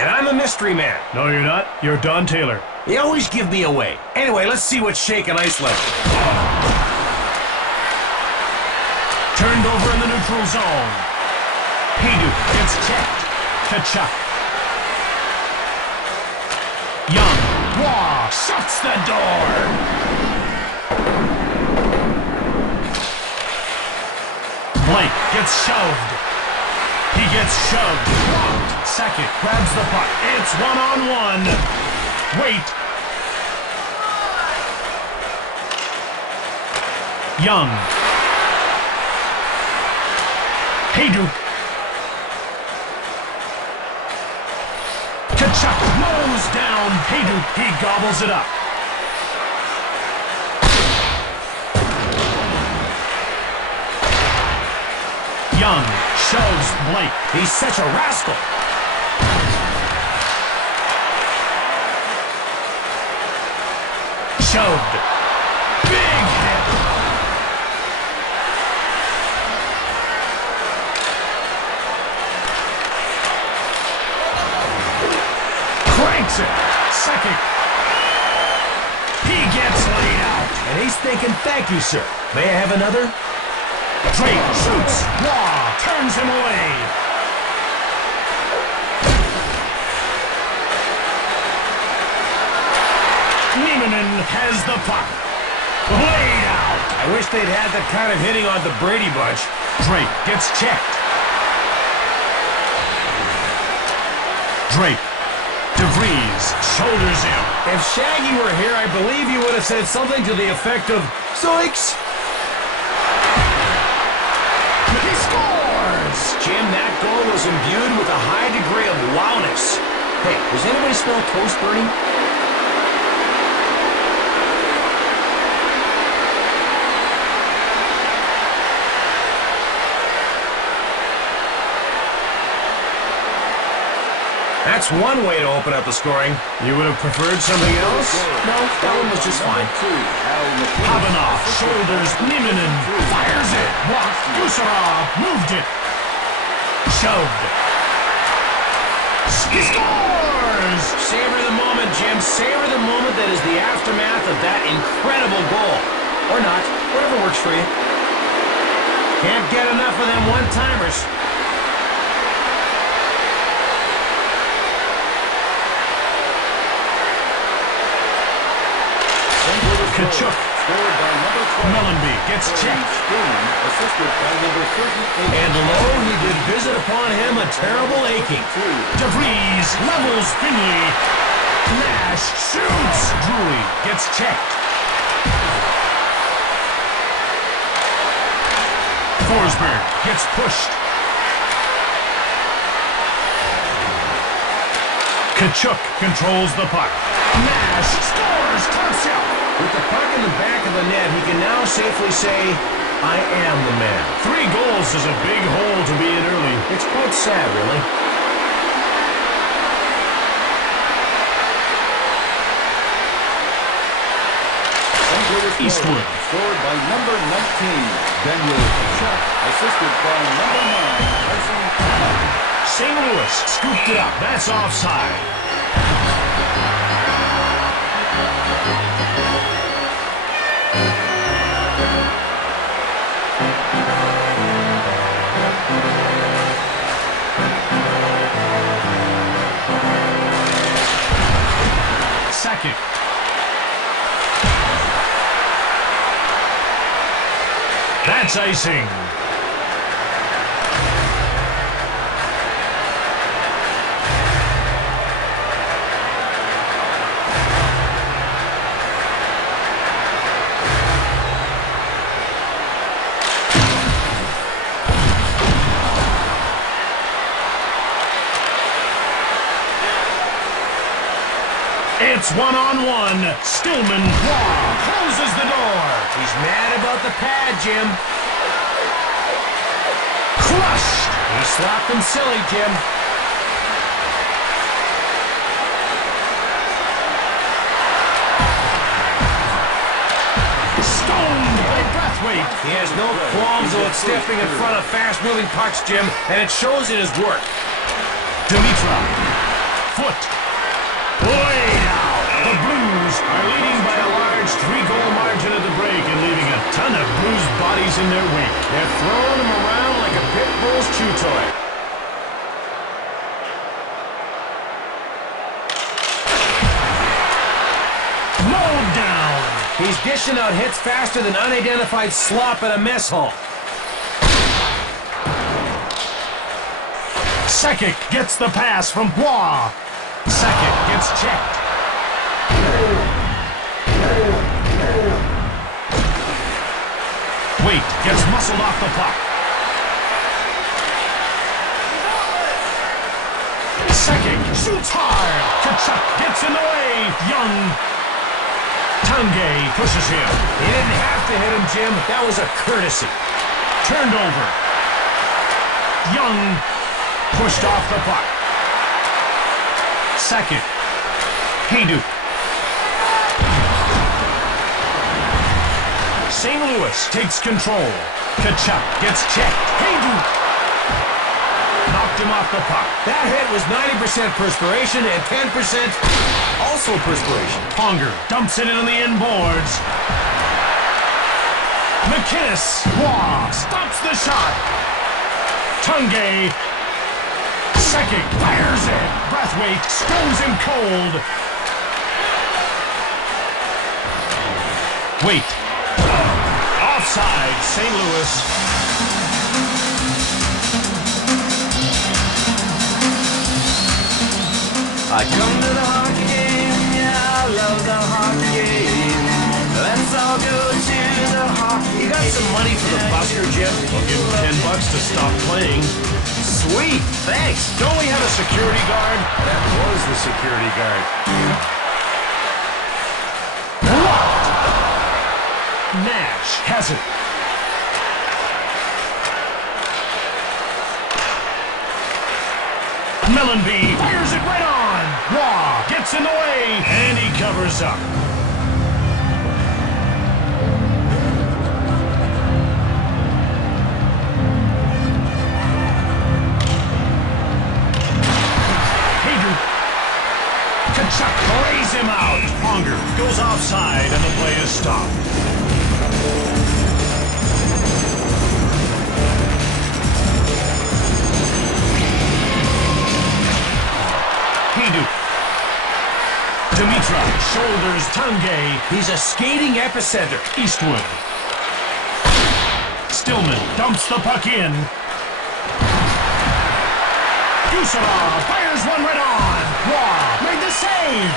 And I'm a mystery man. No, you're not. You're Don Taylor. They always give me away. Anyway, let's see what's shaking ice like. Turned over in the neutral zone. Peter gets checked. Kachuk. Young. Wah! Shuts the door. Blake gets shoved. He gets shoved. Blocked. Sakic grabs the puck. It's one-on-one. Wait. Young. Hayduk. Kachuk mows down Hayduk. He gobbles it up. Young shoves Blake. He's such a rascal. Shoved. Big hit. Cranks it. Second. He gets laid out. And he's thinking, thank you, sir. May I have another? Drake shoots. Waugh turns him away. Nieminen has the puck. Laid out. I wish they'd had that kind of hitting on the Brady Bunch. Drake gets checked. Drake. DeVries shoulders him. If Shaggy were here, I believe he would have said something to the effect of, Zoinks! He scores! Jim, that goal was imbued with a high degree of wowness. Hey, does anybody smell toast burning? That's one way to open up the scoring. You would have preferred something else? No, that one was just fine. Pavanov shoulders Nieminen. Fires it. Blocked. Gusarov moved it. Shoved. He scores! Savor the moment, Jim. Savor the moment that is the aftermath of that incredible goal. Or not. Whatever works for you. Can't get enough of them one-timers. Kachuk. Mellenby gets checked. And lo, he did visit upon him a terrible aching. DeVries levels Finley. Nash shoots. Drury gets checked. Forsberg gets pushed. Kachuk controls the puck. Nash scores. Touchdown. With the puck in the back of the net, he can now safely say, I am the man. 3 goals is a big hole to be in early. It's quite sad, really. Eastwood. Scored by number 19, Daniel Chuck, assisted by number 9, Tyson. St. Louis scooped it up. That's offside. Sakic. That's icing. It's one-on-one. Stillman closes the door. He's mad about the pad, Jim. Crushed. He slapped him silly, Jim. Stoned by Brathwaite. He has no qualms about stepping in front of fast-moving pucks, Jim, and it shows in his work. Dimitrov. foot. Way down. The Blues are leading by a large 3-goal margin at the break and leaving a ton of bruised bodies in their wake. They're throwing them around like a pit bull's chew toy. Mowed down. He's dishing out hits faster than unidentified slop at a mess hall. Sakic gets the pass from Buon. Sakic gets checked. Wait, gets muscled off the puck. Sakic shoots hard. Kachuk gets in the way. Young. Tanguay pushes him. He didn't have to hit him, Jim. That was a courtesy. Turned over. Young pushed off the puck. Sakic. Hayduke. St. Louis takes control. Kachuk gets checked. Hayduke. Knocked him off the puck. That hit was 90% perspiration and 10% also perspiration. Ponger dumps it into the inboards. McInnes. Wow, stops the shot. Tanguay. Sakic fires it. Brathwaite stones him cold. Wait. Offside, St. Louis. I come to the hockey game, yeah, I love the hockey game. Let's all go to the hockey game. You got some money for the busker, Jim? I'll give him $10 to stop playing. Sweet, thanks. Don't we have a security guard? That was the security guard. Nash has it. Mellenby fires it right on. Waugh gets in the way, and he covers up. Hayduke. Kachuk lays him out. Ponger goes offside, and the play is stopped. Dimitra shoulders Tanguay. He's a skating epicenter. Eastwood. Stillman dumps the puck in. Gusarov fires one right on. Waugh made the save.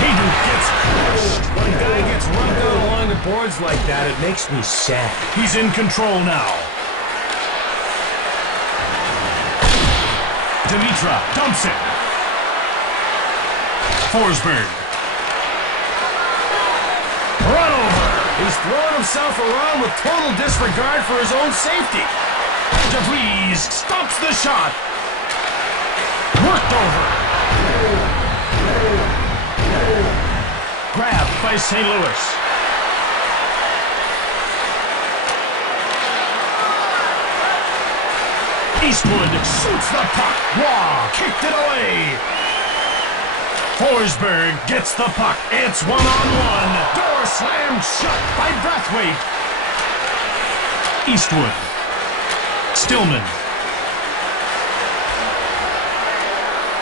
Hayduke gets crushed. When a guy gets run down along the boards like that, it makes me sad. He's in control now. Dimitra dumps it. Forsberg. Run over. He's throwing himself around with total disregard for his own safety. DeVries stops the shot. Worked over. Grabbed by St. Louis. Eastwood shoots the puck. Waugh kicked it away. Forsberg gets the puck. It's one-on-one. Door slammed shut by Brathwaite. Eastwood. Stillman.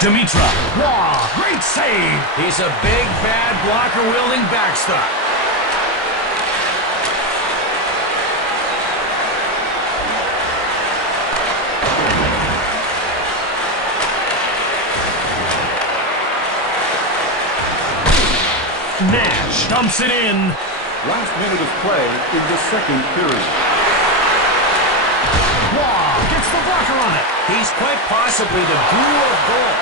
Dimitra. Waugh, great save. He's a big, bad blocker-wielding backstop. Nash dumps it in. Last minute of play in the second period. Waugh gets the blocker on it. He's quite possibly the guru of goal.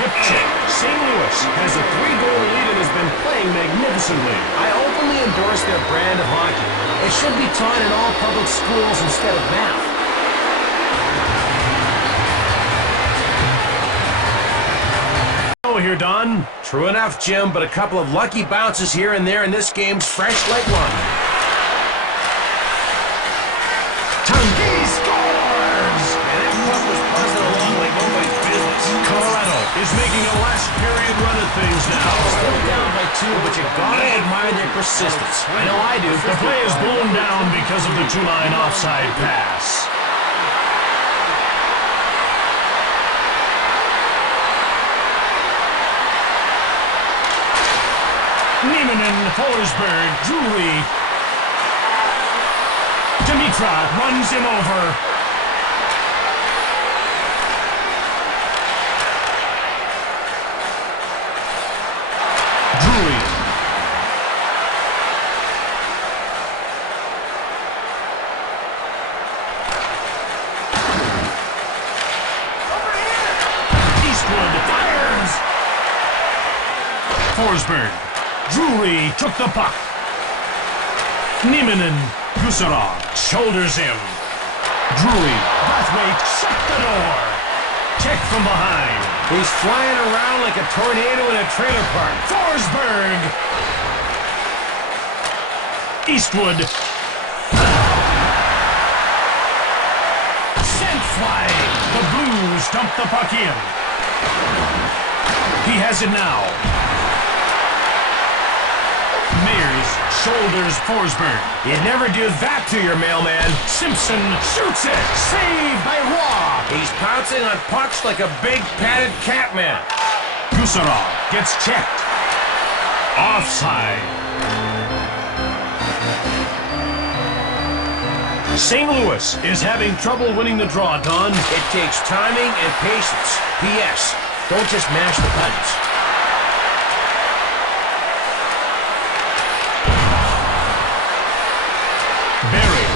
Hip check. St. Louis has a 3-goal lead and has been playing magnificently. I openly endorse their brand of hockey. It should be taught in all public schools instead of math. Here, Don. True enough, Jim, but a couple of lucky bounces here and there in this game's fresh like laundry. Tanguay scores! And that puck was buzzing along like nobody's business. is making a last period run at things now. Still down by 2, but you gotta admire their persistence. I know I do. The play is blown down because of the two-line offside pass. Forsberg, Drury. Dimitra runs him over. Drury. Eastwood fires. Forsberg. Drury took the puck. Nieminen, Gusarov shoulders him. Drury, Brathwaite, shut the door. Check from behind. He's flying around like a tornado in a trailer park. Forsberg. Eastwood. Sent flying. The Blues dump the puck in. He has it now. Mears shoulders Forsberg. You'd never do that to your mailman. Simpson shoots it. Saved by Roy. He's pouncing on pucks like a big padded catman. Gusarov gets checked. Offside. St. Louis is having trouble winning the draw, Don. It takes timing and patience. P.S. Don't just mash the buttons. Barry.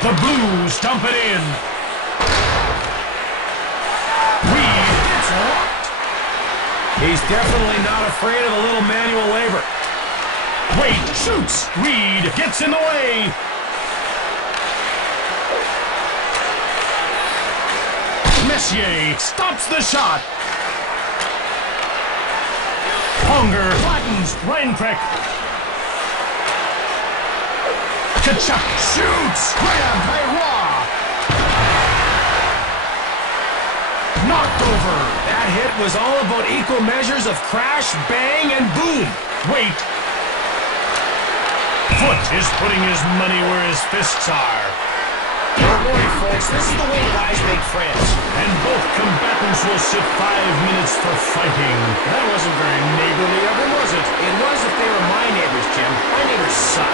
The Blues dump it in. Reed gets locked. He's definitely not afraid of a little manual labor. Wade shoots. Reed gets in the way. Messier stops the shot. Ponger flattens Reinprecht. Kachuk shoots. Grabbed by Roy. Knocked over. That hit was all about equal measures of crash, bang, and boom. Wait. Foot is putting his money where his fists are. Don't worry, folks. This is the way guys make friends. And both combatants will sit 5 minutes for fighting. That wasn't very neighborly of them, was it? It was if they were my neighbors, Jim. My neighbors suck.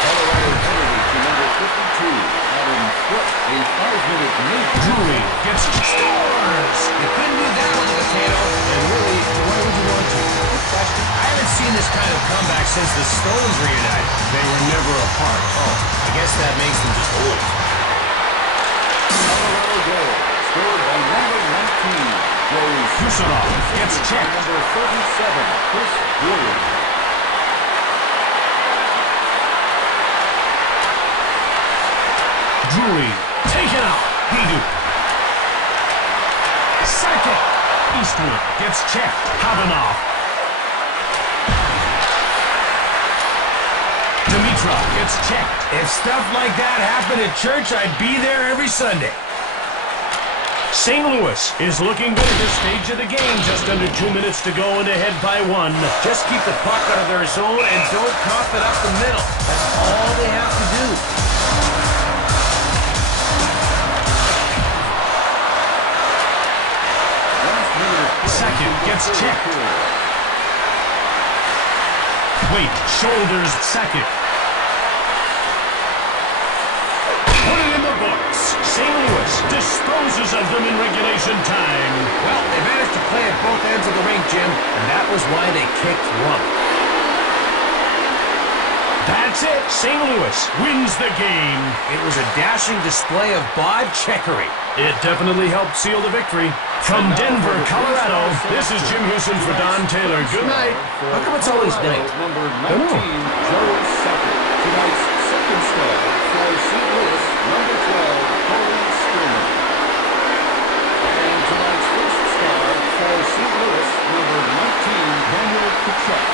Colorado penalty to number 52. Adam Foote, a 5-minute lead. Drury gets scores. You couldn't do that with a potato. And really, why would you want to? Good question. I haven't seen this kind of comeback since the Stones reunited. They were never apart. Oh, I guess that makes them just old. Colorado goal, scored by number 19. Joe Gusarov gets checked. Number 37, Chris Brewer. Drury taken out. Hidu. Sakic. Eastwood gets checked. Havanov. Dimitra gets checked. If stuff like that happened at church, I'd be there every Sunday. St. Louis is looking good at this stage of the game. Just under 2 minutes to go and ahead by 1. Just keep the puck out of their zone and don't cough it up the middle. That's all they have to do. Sakic gets checked. Wait, shoulders Sakic. Put it in the books. St. Louis disposes of them in regulation time. Well, they managed to play at both ends of the rink, Jim, and that was why they kicked one. That's it. St. Louis wins the game. It was a dashing display of bod checkery. It definitely helped seal the victory. From Denver, Colorado, this is Jim Houston for Don Taylor. Good night. How come it's always night? Number 19, Joe Sakic. Tonight's second star for St. Louis, number 12, Corey Sturman. check.